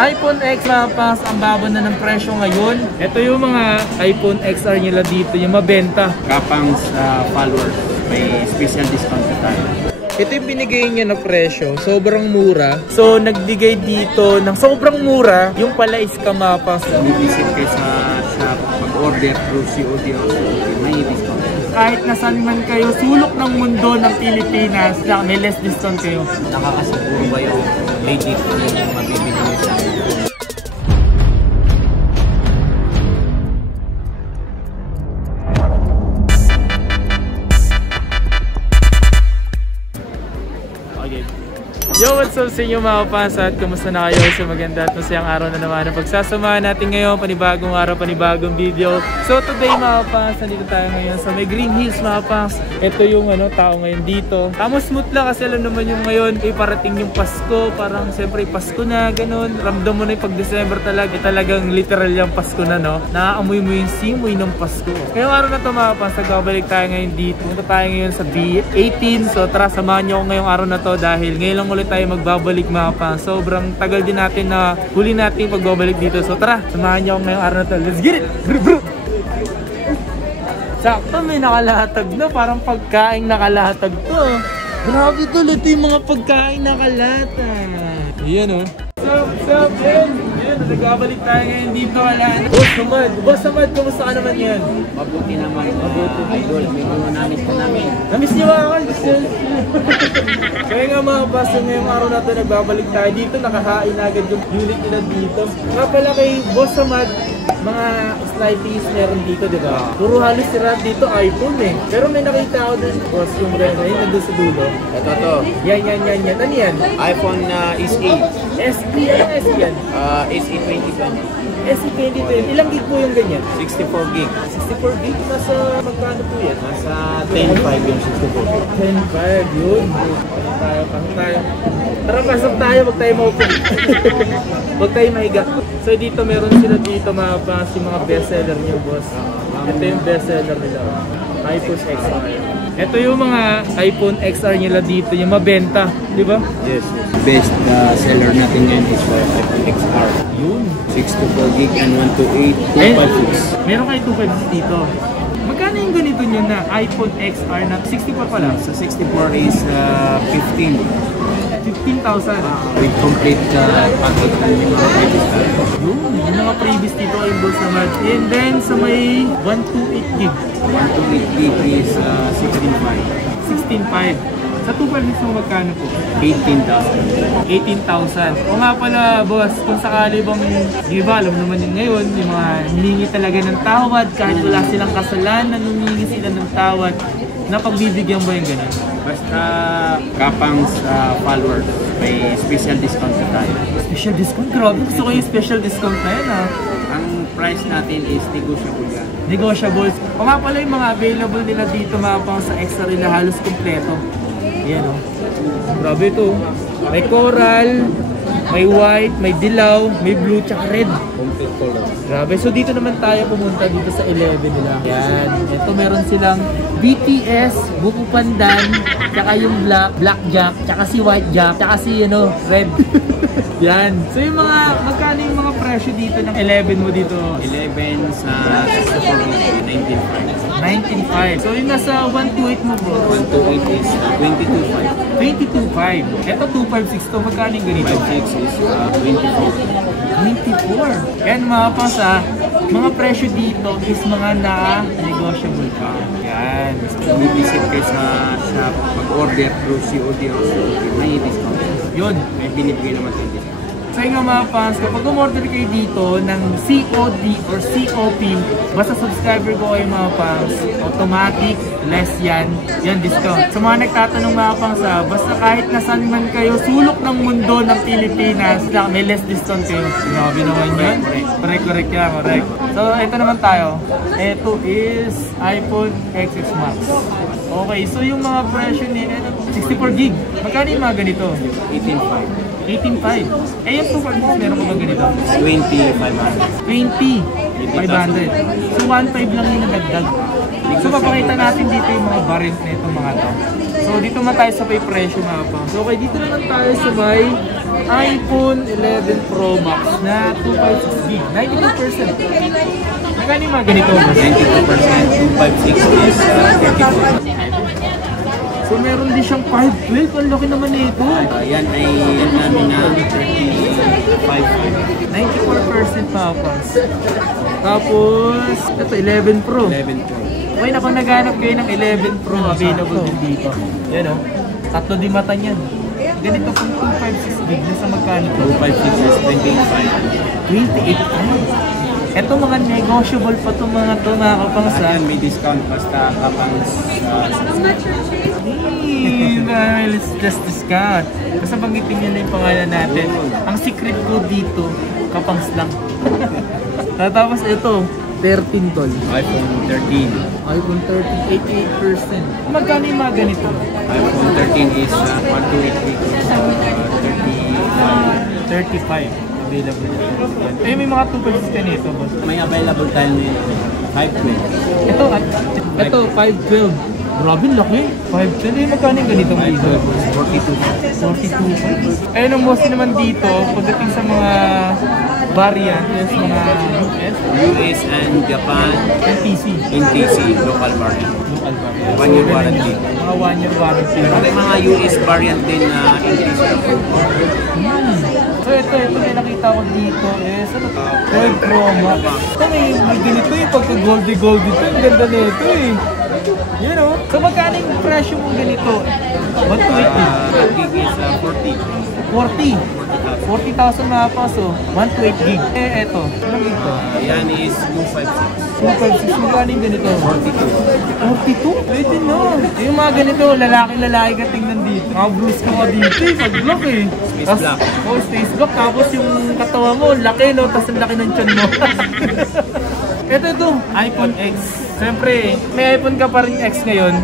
iPhone X Mapaps, ang baba na ng presyo ngayon. Ito yung mga iPhone XR nila dito, yung mabenta. Kapang sa followers, may special discount tayo. Ito yung binigay niya na presyo, sobrang mura. So nagbigay dito ng sobrang mura, yung pala is Kamapaps. Visit kayo sa shop, mag-order through COD o COD, may discount. Kahit nasan man kayo, sulok ng mundo ng Pilipinas, may less discount kayo. Nakakasiguro ba yung legit yung mabibili nyo sa Yo, what's up sa inyo mga fans at kumusta na kayo sa maganda at masayang araw na naman ang pagsasamahan natin ngayon, panibagong araw, panibagong video. So today mga fans, nandito tayo ngayon sa may Green Hills mga fans. Ito yung tao ngayon dito. Tamo smooth lang kasi alam naman yung ngayon parating yung Pasko, parang siyempre Pasko na ganun. Ramdam mo na yung pag December talaga, talagang literal yung Pasko na no. Naaamoy mo yung simoy ng Pasko. Kaya araw na to mga fans, nagbabalik tayo ngayon dito. Punta tayo ngayon sa B18. So tara, samahan nyo ako ngayong araw na to dahil ngayon lang ulit tayo magbabalik mga fans. Sobrang tagal din natin na huli natin pagbabalik dito. So tara, samahan niyo ako ngayong araw na to. Let's get it! Sakto, may nakalatag na. Parang pagkain nakalatag to. Grabe to, ito yung mga pagkain nakalatag. Ayan o. Sup? Ayan, nagbabalik tayo ngayon dito. Boss Samad, kumusta ka naman yan? Mabuti naman. Mabuti. Idol, may mga namit ka namin. Namiss niyo mga kal? Kaya nga mga boss, ngayong araw natin nagbabalik tayo dito. Nakahain agad yung unit nila dito. Nga pala kay Boss Samad, mga slides meron dito, di ba? Puro halos sira dito iPhone eh. Pero may nakita ako dun, boss, yung Rena, yung nandun sa dulo. Ito to. Yan. Ano yan? iPhone SE. SE? Ano SE yan? SE 2020. SE 2020. Ilang gig po yung ganyan? 64 gig. 64 gig? Nasa magkano po yan? Nasa 10.5 yung 64 gig. 10.5 yun. Pasok tayo. Tara, pasok tayo. Huwag tayo maupo. Huwag tayo mahiga. So dito meron sila dito mga fans, yung mga bestseller niyo, boss. Ito yung bestseller nila. iPhone XR. Ito yung mga iPhone XR nila dito, yung mabenta, di ba? Yes. Best seller natin ngayon is iPhone XR. Yun. 64 gig and 128, 256. Meron kayo 256 dito. Magkano yung ganito nyo na iPhone XR na 64 pala? Sa 64 is 15,000. With complete package ng mga previous Yung mga previous dito ay boss naman. And then sa may 128 gig. 128 gig is 16.5. 16.5. Sa 256 mo magkano po? 18,000. 18,000. O nga pala boss, kung sakali bang, di ba, alam naman yun ngayon, yung mga hiningi talaga ng tawad, kahit wala silang kasalanan, humingi sila ng tawad, napagbibigyan ba yung ganun? Basta kapang sa followers, may special discount tayo. Special discount? Grabe, gusto ko yung special discount na yun ah. Ang price natin is negotiable yan. Negotiable. O nga pala yung mga available nila dito mga pang sa extra nila halos kompleto. Ayan o. Grabe ito. May coral, may white, may dilaw, may blue, tsaka red. Complete color. Grabe. So dito naman tayo pumunta dito sa 11 nila. Ayan. Ito meron silang BTS, Buko Pandan, tsaka yung blackjack, tsaka si whitejack, tsaka si red. Yan. So yung mga, magkano yung mga presyo dito ng 11 mo dito? 11 sa 64 gig, 19.5. 19.5. So yung nasa 128 mo bro? 128 is 22.5. 22.5. Ito 256 to. Magkano yung ganito? 56 is 24. Yan mga pasa, mga presyo dito is mga na-negotiable pa. Yan. Visit kayo sa shop, mag-order through COD o COD, may discount. Yun. May binibigay naman sa discount. So yun nga mga fans, kapag umorder kayo dito ng COD or COP, basta subscriber ko kayo mga fans, automatic, less yan discount. Sa mga nagtatanong mga fans basta kahit nasan man kayo, sulok ng mundo ng Pilipinas, may less discount kayo. Sinabi naman yan. Correct yan, correct. So ito naman tayo. Ito is iPhone XS Max. Okay, so yung mga presyo ni 64 gig. Magkano yung mga ganito? 18.5. 18.5. Eh yung 256 meron ko ba ganito? 20,500. 20,500. So 1.5 lang yung nadagdag. So papakita natin dito yung mga variant na itong mga to. So dito naman tayo sa may presyo mga pa. So okay, dito naman tayo sa may iPhone 11 Pro Max na 256GB, 92%. Magkano yung mga ganito? 92%, 256 is 34. So meron din siyang 512, ang laki naman nito. Yan ay yan namin na 35. 94% papas. Tapos, ito 11 Pro. 11 Pro. Okay na kung naghanap kayo ng 11 Pro, available din dito. Yan o, tatlo di mata niyan. Ganito pong 256GB, nasa magkano to? 256 is 28. Ito mga negotiable pa itong mga to, mga kapangsa. Ayan, may discount basta kapang let's just discount. Basta banggitin nyo na yung pangalan natin. Ang secret code dito, kapangs lang. Tapos ito, 13 tol. iPhone 13. iPhone 13, 88%. Magkano yung mga ganito? iPhone 13 is 128 35. Available. Eh, may mga 256 ka nito, boss. May available tayo ngayon. 512. Ito, 512. Grabe, laki. 512. Eh, magkano yung ganitong dito? 42. 42. Eh, nung boss naman dito, pagdating sa mga variant, yes, mga US and Japan. NTC. NTC, local variant. Local variant. 1 year warranty. Mga 1 year warranty. May mga US variant din na NTC. So ito may nakita ko dito is ano to? 12 Pro Max. Ito may ganito eh, pagka goldie ito, ang ganda nito eh. You know? So magkano yung presyo mo ganito? 128 gig is 40. 40,000 mga paso, 128 gig. Eh, eto. Anong gig to? Yan is 256. 256, magkano yung ganito? 42. 42? Pwede no. Yung mga ganito, lalaki ka tingnan dito. Mga bruise ka pa dito eh, pag-block eh. Space block. Oh, space block. Tapos yung katawa mo, laki no, tapos ang laki ng tiyan mo. Ito, iPhone X. Siyempre, may iPhone ka pa rin X ngayon,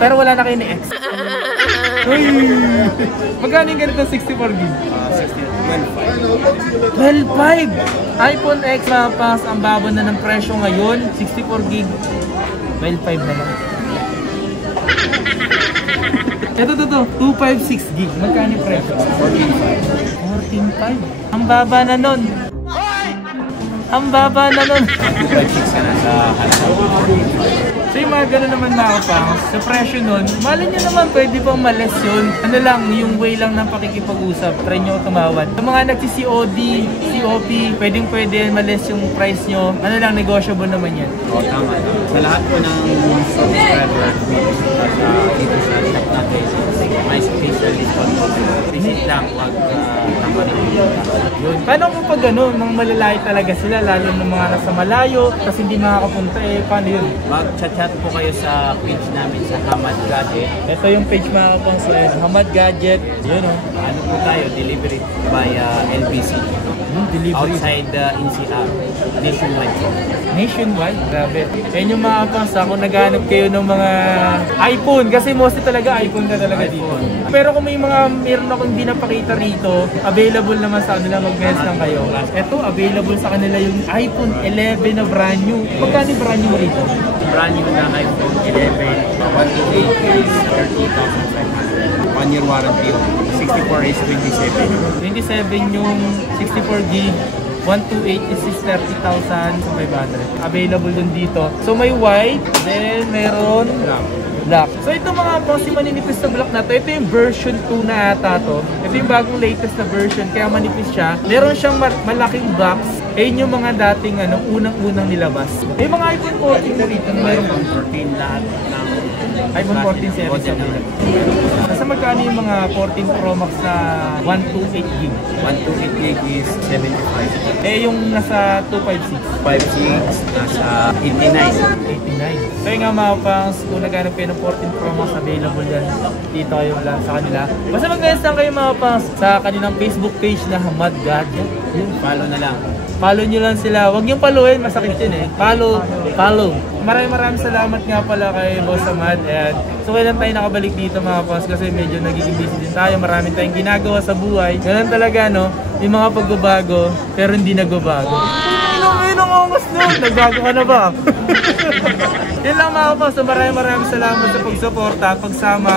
pero wala na kayo ni X. Uy! Magkano yung ganito 64 gig? 12.5! iPhone X na pas, ang baba na ng presyo ngayon, 64 gig, 12.5 na lang. Ito, 256 gig. Magkano yung presyo? 14.5. Ang baba na nun. Ang baba na nun. 256 ka na sa halaga. So yung mga gano'n naman mga kapangs, sa presyo nun, malin nyo naman pwede pang malas yun. Ano lang, yung way lang ng pakikipag-usap, try nyo tumawad. Sa mga nagsi-COD, COP, pwede malas yung price nyo. Ano lang, negotiable naman yan. Oo, tama. Sa lahat po ng subscriber dito sa shop natin, may special discount po. Visit lang, huwag tamarin yun. Paano kung pag gano'n, nang malalayo talaga sila, lalo ng mga nasa malayo, tapos hindi makakapunta, eh, paano yun? Mag-chat po kayo sa page namin sa Hamad Gadget. Ito yung page mga kapangs, Hamad Gadget. Yun o. Ano po tayo, delivery via LBC. Delivery. Outside NCR, nationwide po. Nationwide? Grabe. Yan yung mga kapangs, kung naghanap kayo ng mga iPhone, kasi mostly talaga iPhone ka talaga dito. Pero kung meron akong hindi napakita rito, available naman sa kanila, mag-mess lang kayo. Ito, available sa kanila yung iPhone 11 na brand new. Magkano yung brand new rito? Brand new na iPhone 11, 128 is 30,500. 1 year warranty, 64 is 27. 27 yung 64 gig, 128 is 30,500. Available dun dito. So may white, then meron black. So ito mga boss, yung maninipis na black na to, ito yung version 2 na ata to. Ito yung bagong latest na version, kaya manipis siya. Meron siyang malaking box. Ayun yung mga dating unang-unang nilabas. May mga iPhone 14 na rito. iPhone 14 lahat ng iPhone 14 series sa nila. Nasa magkano yung mga 14 Pro Max na 128 gig? 128 gig is 75. Eh yung nasa 256? 56 nasa 89. 89. So yung nga mga pangs, kung naghanap kayo ng 14 Pro Max, available yan. Dito kayo lang sa kanila. Basta mag-guys lang kayo mga pangs sa kanilang Facebook page na Hamad Gadget. Follow na lang. Follow nyo lang sila. Huwag niyong paluin, masakit yun eh. Follow. Maraming salamat nga pala kay Boss Hamad. And so kailan tayo nakabalik dito mga pangs kasi medyo nagiging busy din tayo. Maraming tayong ginagawa sa buhay. Ganun talaga no, may mga pagbabago pero hindi nagbabago. yun ang ongos nun. Nagbago ka na ba? Yun lang mga kapangs. So maraming salamat sa pagsuporta at pagsama.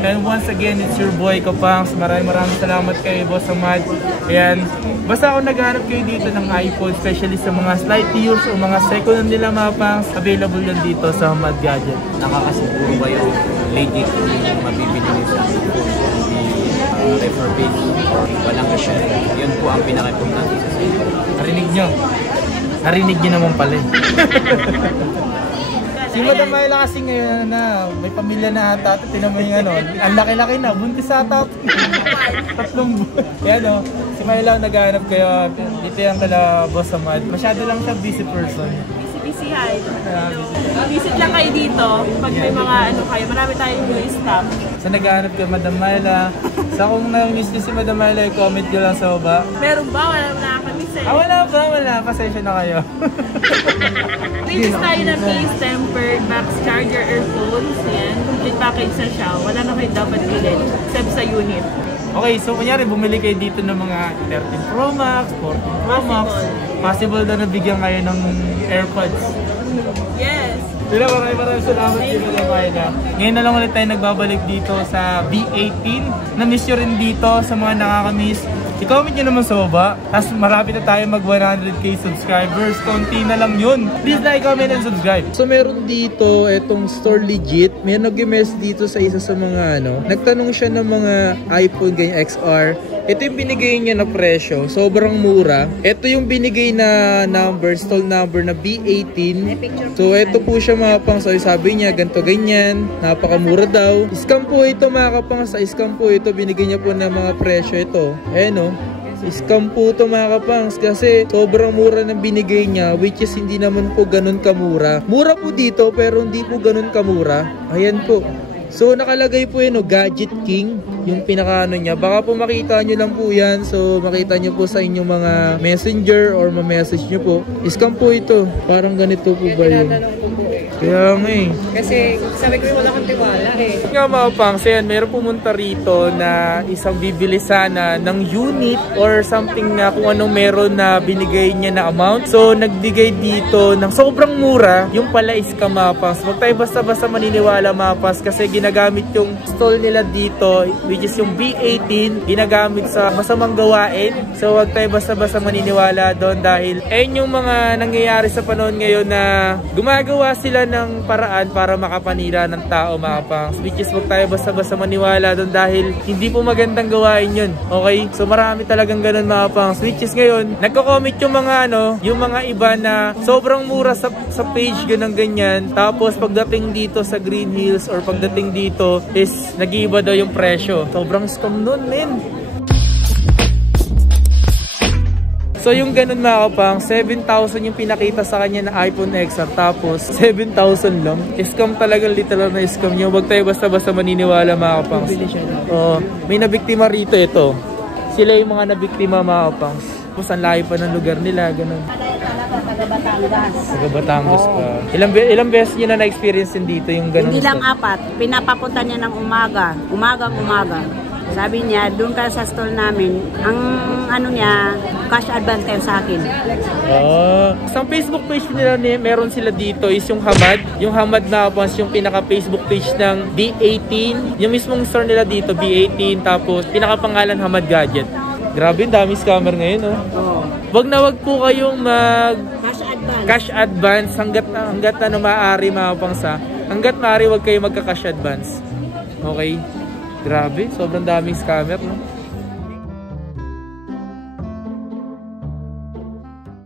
And once again, it's your boy Kapangs. Maraming salamat kay Boss Ahmad. Ayan. Basta ako naghanap kayo dito ng iPhone, especially sa mga slightly used o mga second hand nila mga pangs, available yan dito sa Ahmad Gadget. Nakakasiguro ba yung legit yung mabibili niyo sa iPhone? Hindi refurbished or walang share. Yun po ang pinaka-importante sa iPhone. Narinig nyo? Narinig nyo naman pala eh. Si Madam Myla kasi ngayon na may pamilya na ata, tinan mo yung ano, ang laki-laki na, buntis ata. 3 buwan. Yan o, si Myla naghahanap kayo, dito yan kala Boss Ahmad. Masyado lang siya busy person. Busy, hi. Visit lang kayo dito pag may mga ano kayo, marami tayong new stock. So naghahanap kayo Madam Myla. Sa kung na-miss nyo si Madam Myla, i-comment nyo lang sa baba. Meron ba? Wala nakakamiss eh. Wala ba? Wala. Pasensya na kayo. Release tayo ng case, tempered, box charger, earphones. Yan. Complete package na siya. Wala na kayo dapat bilhin. Except sa unit. Okay, so kunyari bumili kayo dito ng mga 13 Pro Max, 14 Pro Max. Possible na nabigyan kayo ng AirPods. Yes. Sila, maraming salamat dito na Myla. Ngayon na lang ulit tayo nagbabalik dito sa B18. Na-miss nyo rin dito sa mga nakakamiss. I-comment nyo naman sa baba. Tapos marapit na tayo mag 100k subscribers. Konti na lang yun. Please like, comment, and subscribe. So meron dito, itong Store Legit. May nag-mess dito sa isa sa mga ano. Nagtanong siya ng mga iPhone ganyan XR. Ito yung binigay niya na presyo. Sobrang mura. Ito yung binigay na number, stall number na B18. So ito po siya mga pangs. Sabi niya ganto ganyan. Napakamura daw. Scam po ito mga kapangs. Sa scam po ito. Binigay niya po ng mga presyo ito. Ayan o. Scam po ito mga kapangs. Kasi sobrang mura na binigay niya. Which is hindi naman po ganun kamura. Mura po dito pero hindi po ganun kamura. Ayan po. So nakalagay po yun, Gadget King, yung pinakaano niya. Baka po makita nyo lang po yan. So makita nyo po sa inyong mga messenger or ma-message nyo po. Scam po ito. Parang ganito po ba yun? Kaya nga eh. Kasi sabi ko wala kang tiwala eh. Nga mga pangs, yan, mayroon pumunta rito na isang bibili sana ng unit or something na kung anong meron na binigay niya na amount. So nagbigay dito ng sobrang mura. Yung pala scam mga pangs. Huwag tayo basta-basta maniniwala mga pangs kasi ginagamit yung stall nila dito, which is yung B18, ginagamit sa masamang gawain. So wag tayo basta-basta maniniwala doon dahil ayun yung mga nangyayari sa panahon ngayon na gumagawa sila ng paraan para makapanira ng tao mga pangs, which is wag tayo basta-basta maniwala doon dahil hindi po magandang gawain yun. Okay? So marami talagang ganun mga pangs, which is ngayon nagko-comment yung mga ano, yung mga iba na sobrang mura sa page ganun ganyan, tapos pagdating dito sa Green Hills or pagdating dito is nag-iiba daw yung presyo. Sobrang scam nun, men. So yung ganun mga kapang, 7,000 yung pinakita sa kanya na iPhone XR, tapos 7,000 lang. Scam talagang literal na scam nyo. Huwag tayo basta-basta maniniwala mga kapang. May nabiktima rito ito. Sila yung mga nabiktima mga kapang. Tapos ang layo pa ng lugar nila, ganun. Taga Batangas pa. Ilang beses nyo na na-experience din dito yung ganun? Hindi lang 4. Pinapapunta niya ng umaga. Umaga. Sabi niya, doon ka sa store namin, ang ano niya, cash advance kayo sa akin. Sa Facebook page nila, meron sila dito is yung Hamad. Yung Hamad na kapos, yung pinaka-Facebook page ng B18. Yung mismong store nila dito, B18. Tapos, pinaka-pangalan Hamad Gadget. Grabe, dami scammer ngayon, oh. Wag na wag po kayong cash advance hanggat na maaari mga pangsa. Hanggat maaari wag kayo magka-cash advance. Okay? Grabe, sobrang daming scammer, no?